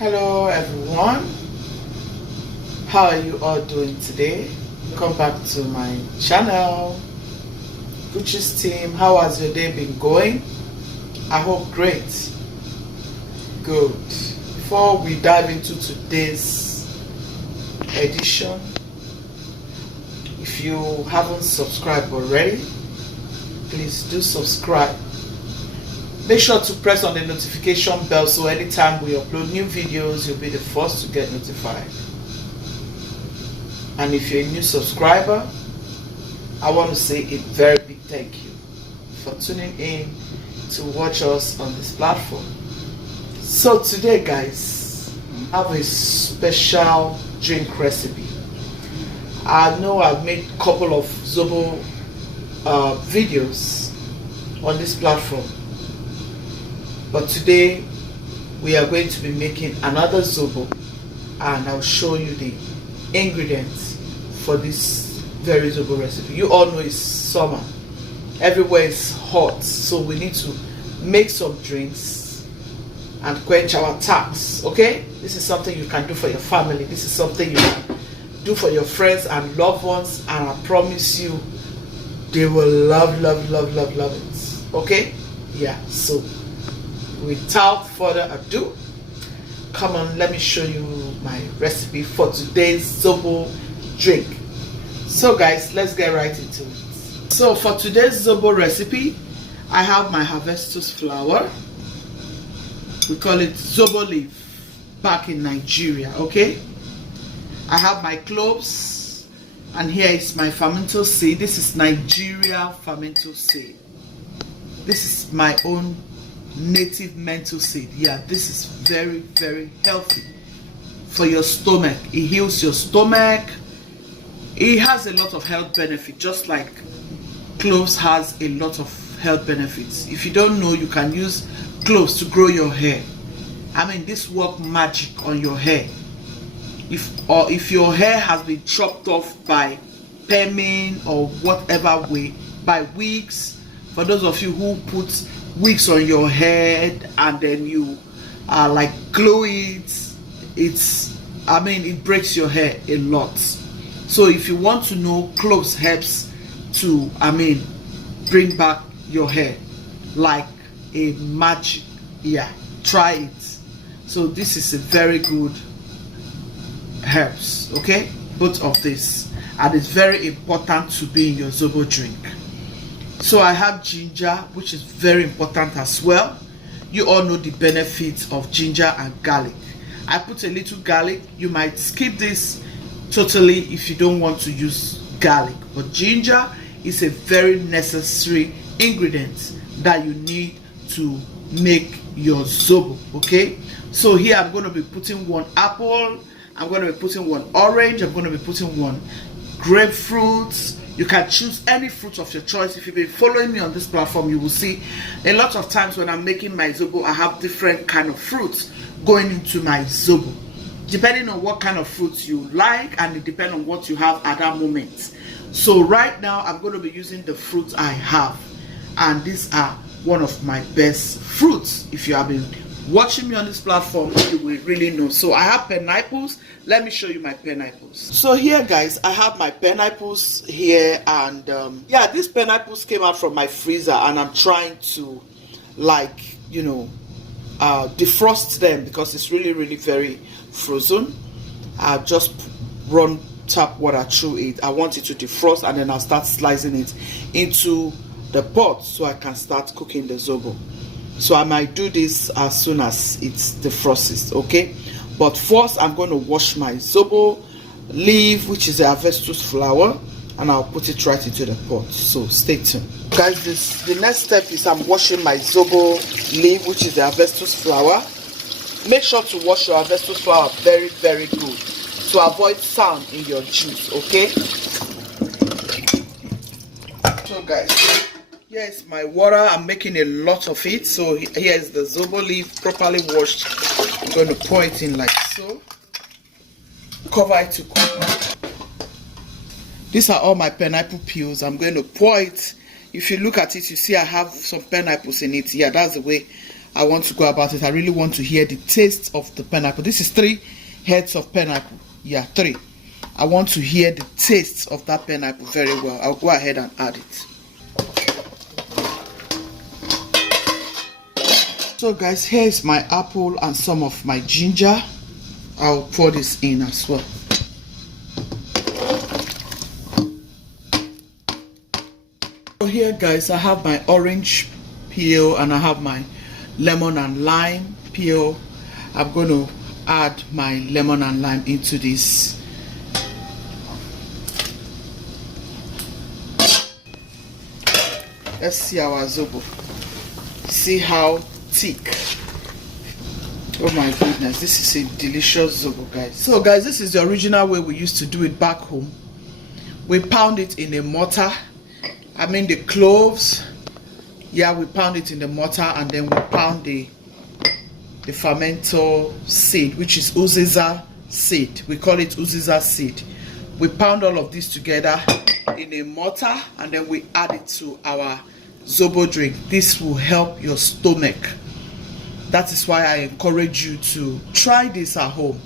Hello everyone, how are you all doing today? Welcome back to my channel. Gucci's team, how has your day been going? I hope great. Good. Before we dive into today's edition, if you haven't subscribed already, please do subscribe. Make sure to press on the notification bell so anytime we upload new videos, you'll be the first to get notified. And if you're a new subscriber, I want to say a very big thank you for tuning in to watch us on this platform. So today, guys, I have a special drink recipe. I know I've made a couple of Zobo videos on this platform, but today we are going to be making another Zobo, and I'll show you the ingredients for this very Zobo recipe. You all know it's summer, everywhere is hot, so we need to make some drinks and quench our thirst. Okay, this is something you can do for your family, this is something you can do for your friends and loved ones, and I promise you they will love it. Okay, yeah. So without further ado, come on, let me show you my recipe for today's Zobo drink. So guys, let's get right into it. So for today's Zobo recipe, I have my hibiscus flower. We call it Zobo leaf back in Nigeria. Okay, I have my cloves, and here is my fermental seed. This is Nigeria fermental seed. This is my own native mental seed. Yeah, this is very healthy for your stomach. It heals your stomach. It has a lot of health benefits, just like cloves has a lot of health benefits. If you don't know, you can use cloves to grow your hair. I mean, this work magic on your hair. If your hair has been chopped off by perming or whatever way, by wigs, for those of you who put wigs on your head and then you like glue it, it breaks your hair a lot. So if you want to know, cloves helps to bring back your hair like a magic. Yeah, try it. So this is a very good herbs, okay, both of this, and it's very important to be in your Zobo drink. So I have ginger, which is very important as well. You all know the benefits of ginger and garlic. I put a little garlic. You might skip this totally if you don't want to use garlic, but ginger is a very necessary ingredient that you need to make your Zobo. Okay, so here I'm going to be putting one apple, I'm going to be putting one orange, I'm going to be putting one grapefruit. You can choose any fruit of your choice. If you've been following me on this platform, you will see a lot of times when I'm making my Zobo, I have different kind of fruits going into my Zobo, depending on what kind of fruits you like, and it depends on what you have at that moment. So right now I'm going to be using the fruits I have, and these are one of my best fruits. If you have been watching me on this platform, you will really know. So I have pineapples. Let me show you my pineapples. So here, guys, I have my pineapples here, and yeah, these pineapples came out from my freezer, and I'm trying to, like, you know, defrost them because it's really very frozen. I'll just run tap water through it. I want it to defrost, and then I'll start slicing it into the pot so I can start cooking the Zobo. So I might do this as soon as it's defrosted, okay? But first I'm going to wash my Zobo leaf, which is a hibiscus flower, and I'll put it right into the pot. So stay tuned. Guys, the next step is I'm washing my Zobo leaf, which is the hibiscus flower. Make sure to wash your hibiscus flower very good to avoid sand in your juice, okay? So guys, here is my water. I'm making a lot of it. So here is the Zobo leaf properly washed. I'm going to pour it in like so. Cover it to cook. These are all my pineapple peels. I'm going to pour it. If you look at it, you see I have some pineapples in it. Yeah, that's the way I want to go about it. I really want to hear the taste of the pineapple. This is 3 heads of pineapple. Yeah, 3. I want to hear the taste of that pineapple very well. I'll go ahead and add it. So guys, here's my apple and some of my ginger. I'll pour this in as well. So here guys, I have my orange peel and I have my lemon and lime peel. I'm going to add my lemon and lime into this. Let's see our zobo. See how thick. Oh my goodness, this is a delicious zobo, guys. So guys, this is the original way we used to do it back home. We pound it in a mortar. I mean the cloves. Yeah, we pound it in the mortar, and then we pound the fermenter seed, which is uziza seed. We call it uziza seed. We pound all of this together in a mortar, and then we add it to our zobo drink. This will help your stomach. That is why I encourage you to try this at home.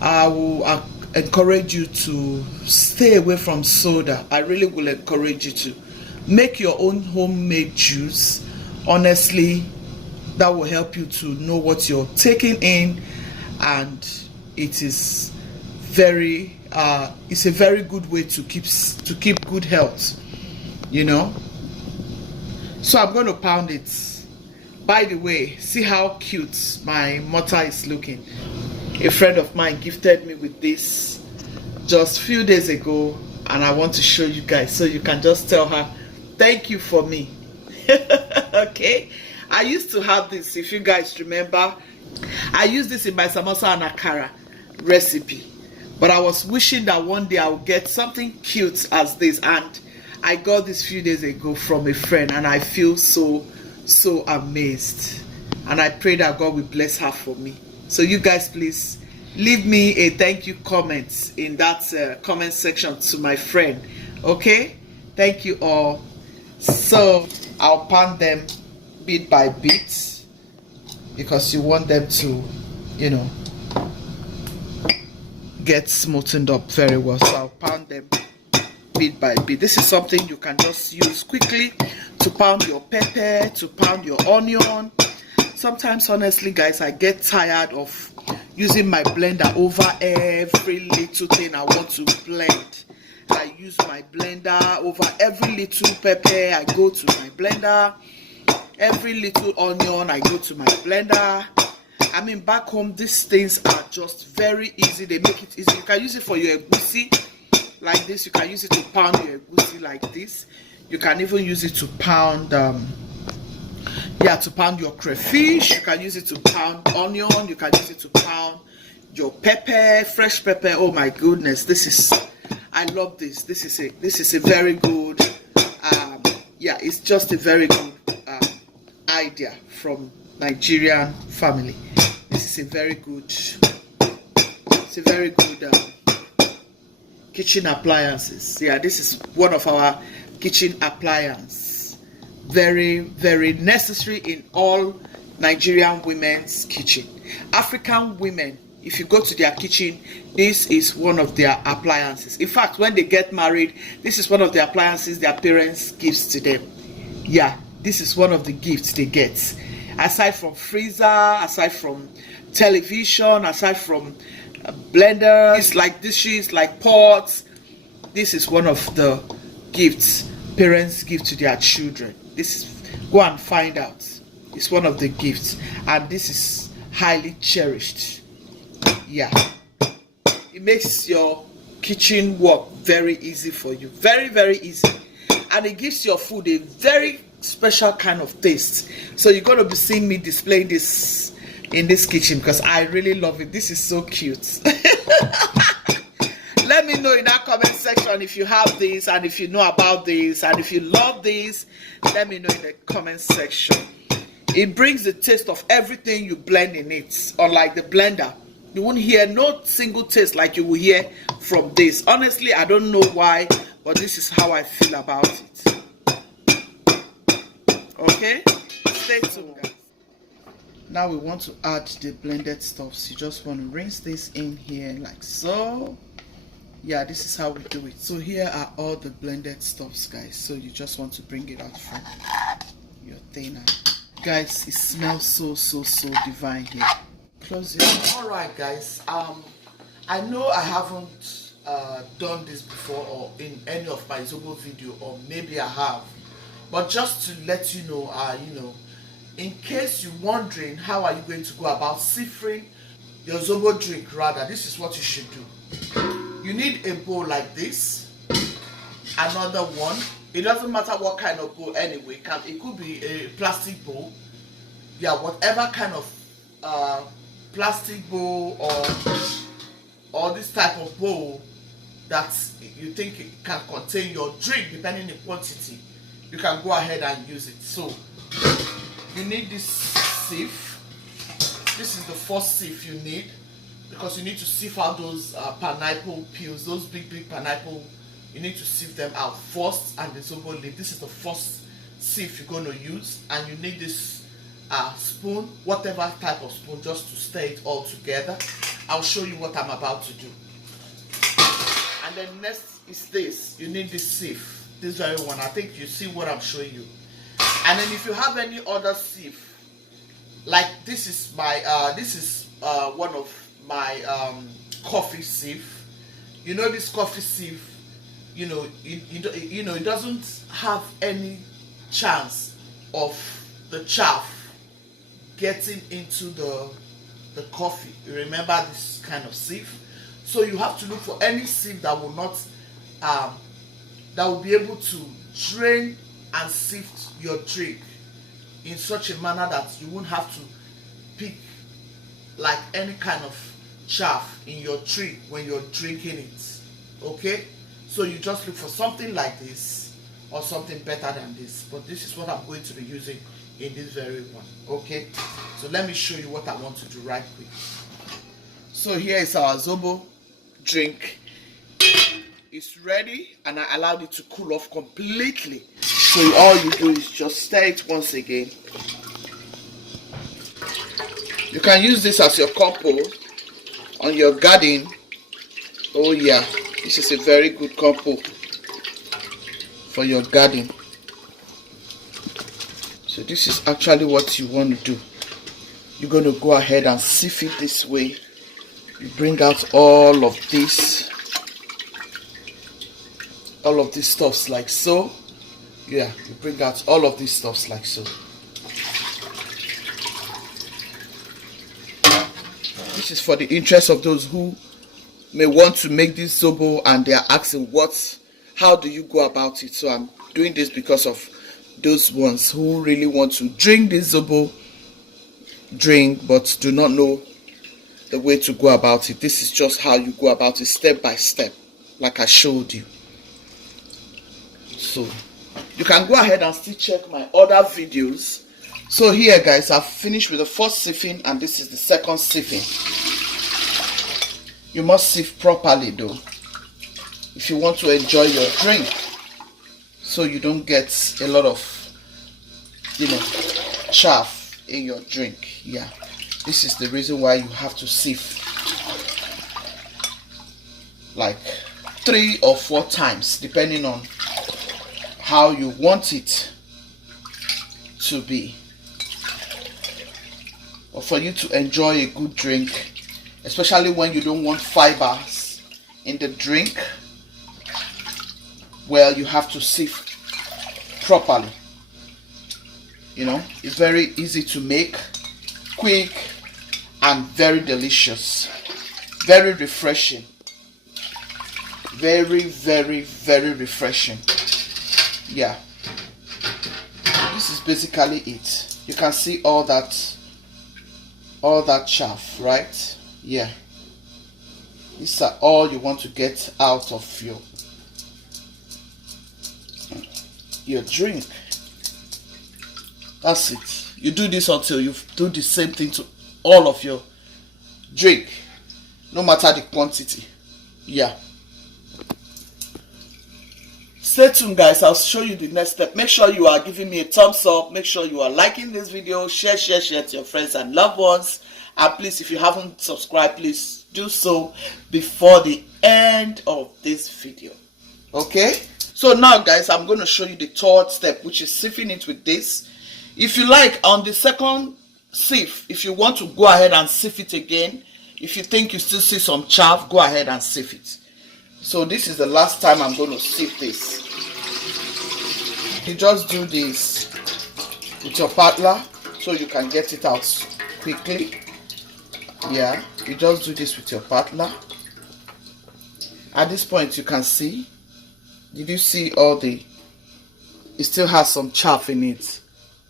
I will encourage you to stay away from soda. I really will encourage you to make your own homemade juice. Honestly, that will help you to know what you're taking in, and it is very it's a very good way to keep good health, you know. So I'm going to pound it. By the way, see how cute my mortar is looking. A friend of mine gifted me with this just a few days ago, and I want to show you guys so you can just tell her thank you for me. Okay, I used to have this, if you guys remember. I used this in my samosa and akara recipe, but I was wishing that one day I would get something cute as this, and I got this a few days ago from a friend, and I feel so amazed, and I pray that God will bless her for me. So you guys, please leave me a thank you comment in that comment section to my friend. Okay, thank you all. So I'll pound them bit by bit because you want them to, you know, get smoothened up very well. So I'll pound them bit by bit. This is something you can just use quickly to pound your pepper, to pound your onion. Sometimes, honestly guys, I get tired of using my blender over every little thing I want to blend. I use my blender over every little pepper. I go to my blender. Every little onion, I go to my blender. I mean, back home, these things are just very easy. They make it easy. You can use it for your egusi like this. You can use it to pound your egusi like this. You can even use it to pound to pound your crayfish. You can use it to pound onion. You can use it to pound your pepper, fresh pepper. Oh my goodness, I love this. This is a very good it's just a very good idea from Nigerian family. This is a very good kitchen appliances. Yeah, this is one of our kitchen appliances. Very, very necessary in all Nigerian women's kitchen. African women, if you go to their kitchen, this is one of their appliances. In fact, when they get married, this is one of the appliances their parents gives to them. Yeah, this is one of the gifts they get. Aside from freezer, aside from television, aside from blenders, like dishes, like pots, this is one of the gifts parents give to their children. This is, go and find out. It's one of the gifts, and this is highly cherished. Yeah, it makes your kitchen work very easy for you, very, very easy, and it gives your food a very special kind of taste. So you're going to be seeing me displaying this in this kitchen because I really love it. This is so cute. Let me know in that comment section if you have this, and if you know about this, and if you love this. Let me know in the comment section. It brings the taste of everything you blend in it. Unlike the blender, you won't hear no single taste like you will hear from this. Honestly, I don't know why, but this is how I feel about it. Okay, stay tuned, guys. Now we want to add the blended stuffs. You just want to rinse this in here like so. Yeah, this is how we do it. So here are all the blended stuffs, guys. So you just want to bring it out from your thing. Guys, it smells so divine here. Close it. All right, guys. I know I haven't done this before or in any of my Zobo video, or maybe I have, but just to let you know, in case you're wondering how are you going to go about sifting your Zobo drink, rather, this is what you should do. You need a bowl like this, another one. It doesn't matter what kind of bowl anyway. It could be a plastic bowl, yeah, whatever kind of plastic bowl or this type of bowl that you think it can contain your drink, depending on quantity, you can go ahead and use it. So you need this sieve. This is the first sieve you need, because you need to sieve out those pineapple peels, those big pineapple. You need to sieve them out first, and the Zobo leaf. This is the first sieve you're going to use, and you need this spoon, whatever type of spoon, just to stir it all together. I'll show you what I'm about to do. And then next is this. You need this sieve, this very one. I think you see what I'm showing you. And then if you have any other sieve, like this is my one of my coffee sieve. You know, this coffee sieve, it doesn't have any chance of the chaff getting into the coffee. You remember this kind of sieve? So you have to look for any sieve that will not that will be able to drain and sift your drink in such a manner that you won't have to pick like any kind of chaff in your drink when you're drinking it. Okay, so you just look for something like this or something better than this, but this is what I'm going to be using in this very one. Okay, so let me show you what I want to do right quick. So here is our Zobo drink. It's ready, and I allowed it to cool off completely. So all you do is just stir it once again. You can use this as your compost on your garden. Oh yeah, this is a very good compost for your garden. So this is actually what you want to do. You're going to go ahead and sieve it this way. You bring out all of these stuffs like so. Yeah, you bring out all of these stuffs like so. This is for the interest of those who may want to make this Zobo and they are asking how do you go about it. So I'm doing this because of those ones who really want to drink this Zobo drink but do not know the way to go about it. This is just how you go about it, step by step, like I showed you. So you can go ahead and still check my other videos. So here, guys, I've finished with the first sieving, and this is the second sieving. You must sieve properly though if you want to enjoy your drink, so you don't get a lot of chaff in your drink. Yeah, this is the reason why you have to sieve like 3 or 4 times, depending on how you want it to be. But for you to enjoy a good drink, especially when you don't want fibers in the drink, well, you have to sieve properly. It's very easy to make, quick, and very delicious, very refreshing, very refreshing. Yeah, this is basically it. You can see all that chaff, right? Yeah, these are all you want to get out of your drink. That's it. You do this until you do the same thing to all of your drink, no matter the quantity. Yeah. Stay tuned, guys. I'll show you the next step. Make sure you are giving me a thumbs up. Make sure you are liking this video. Share to your friends and loved ones. And please, if you haven't subscribed, please do so before the end of this video. Okay? So now, guys, I'm going to show you the third step, which is sieving it with this. If you like, on the second sieve, if you want to go ahead and sieve it again, if you think you still see some chaff, go ahead and sieve it. So this is the last time I'm going to sieve this. You just do this with your paddler so you can get it out quickly. Yeah, you just do this with your paddler. At this point, you can see, did you see all the, it still has some chaff in it.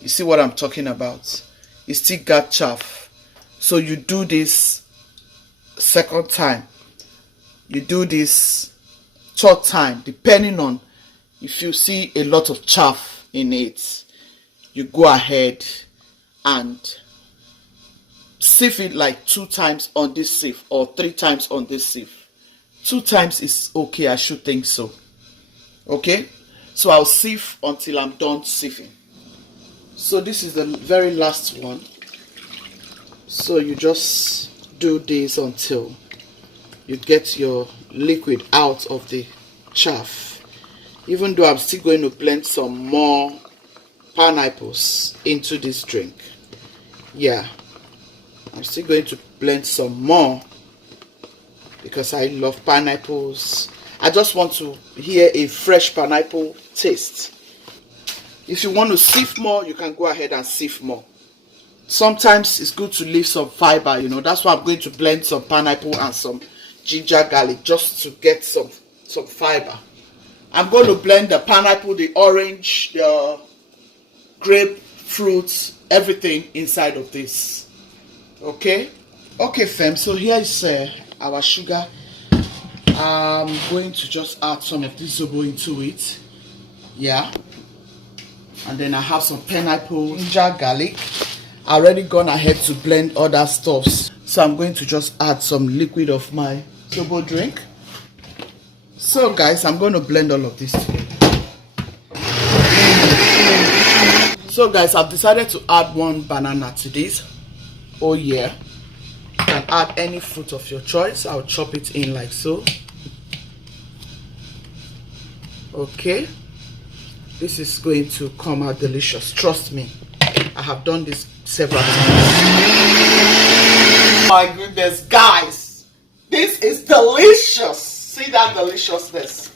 You see what I'm talking about? It still got chaff. So you do this second time. You do this third time, depending on if you see a lot of chaff in it. You go ahead and sieve it like 2 times on this sieve or 3 times on this sieve. 2 times is okay, I should think so. Okay, so I'll sieve until I'm done sieving. So this is the very last one. So you just do this until you get your liquid out of the chaff. Even though I'm still going to blend some more pineapples into this drink. Yeah, I'm still going to blend some more because I love pineapples. I just want to hear a fresh pineapple taste. If you want to sieve more, you can go ahead and sieve more. Sometimes it's good to leave some fiber, you know. That's why I'm going to blend some pineapple and some ginger garlic just to get some fiber. I'm going to blend the pineapple, the orange, the grapefruit, everything inside of this. Okay? Okay, fam. So here is our sugar. I'm going to just add some of this zobo into it. Yeah. And then I have some pineapple, ginger, garlic. I already gone ahead to blend other stuffs. So I'm going to just add some liquid of my ZOBO drink. So guys, I'm going to blend all of this together. So guys, I've decided to add 1 banana to this. Oh yeah. You can add any fruit of your choice. I'll chop it in like so. Okay. This is going to come out delicious. Trust me. I have done this several times. My goodness, guys. This is delicious. See that deliciousness.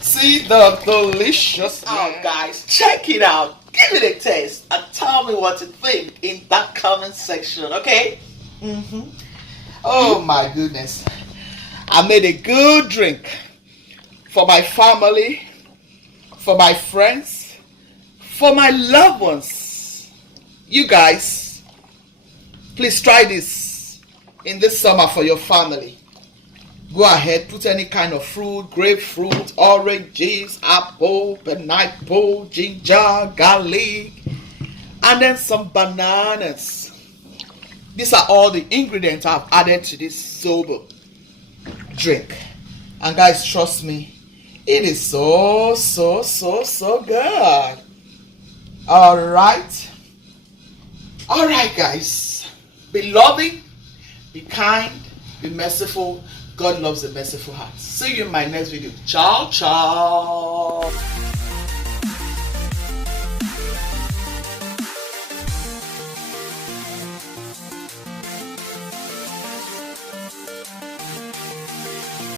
See the deliciousness. Oh, guys, check it out. Give it a taste and tell me what you think in that comment section, okay? Oh, my goodness. I made a good drink for my family, for my friends, for my loved ones. You guys, please try this in this summer for your family. Go ahead, put any kind of fruit, grapefruit, oranges, apple, pineapple, ginger, garlic, and then some bananas. These are all the ingredients I've added to this ZOBO drink. And guys, trust me, it is so good. Alright guys, be loving, be kind, be merciful. God loves a merciful heart. See you in my next video. Ciao.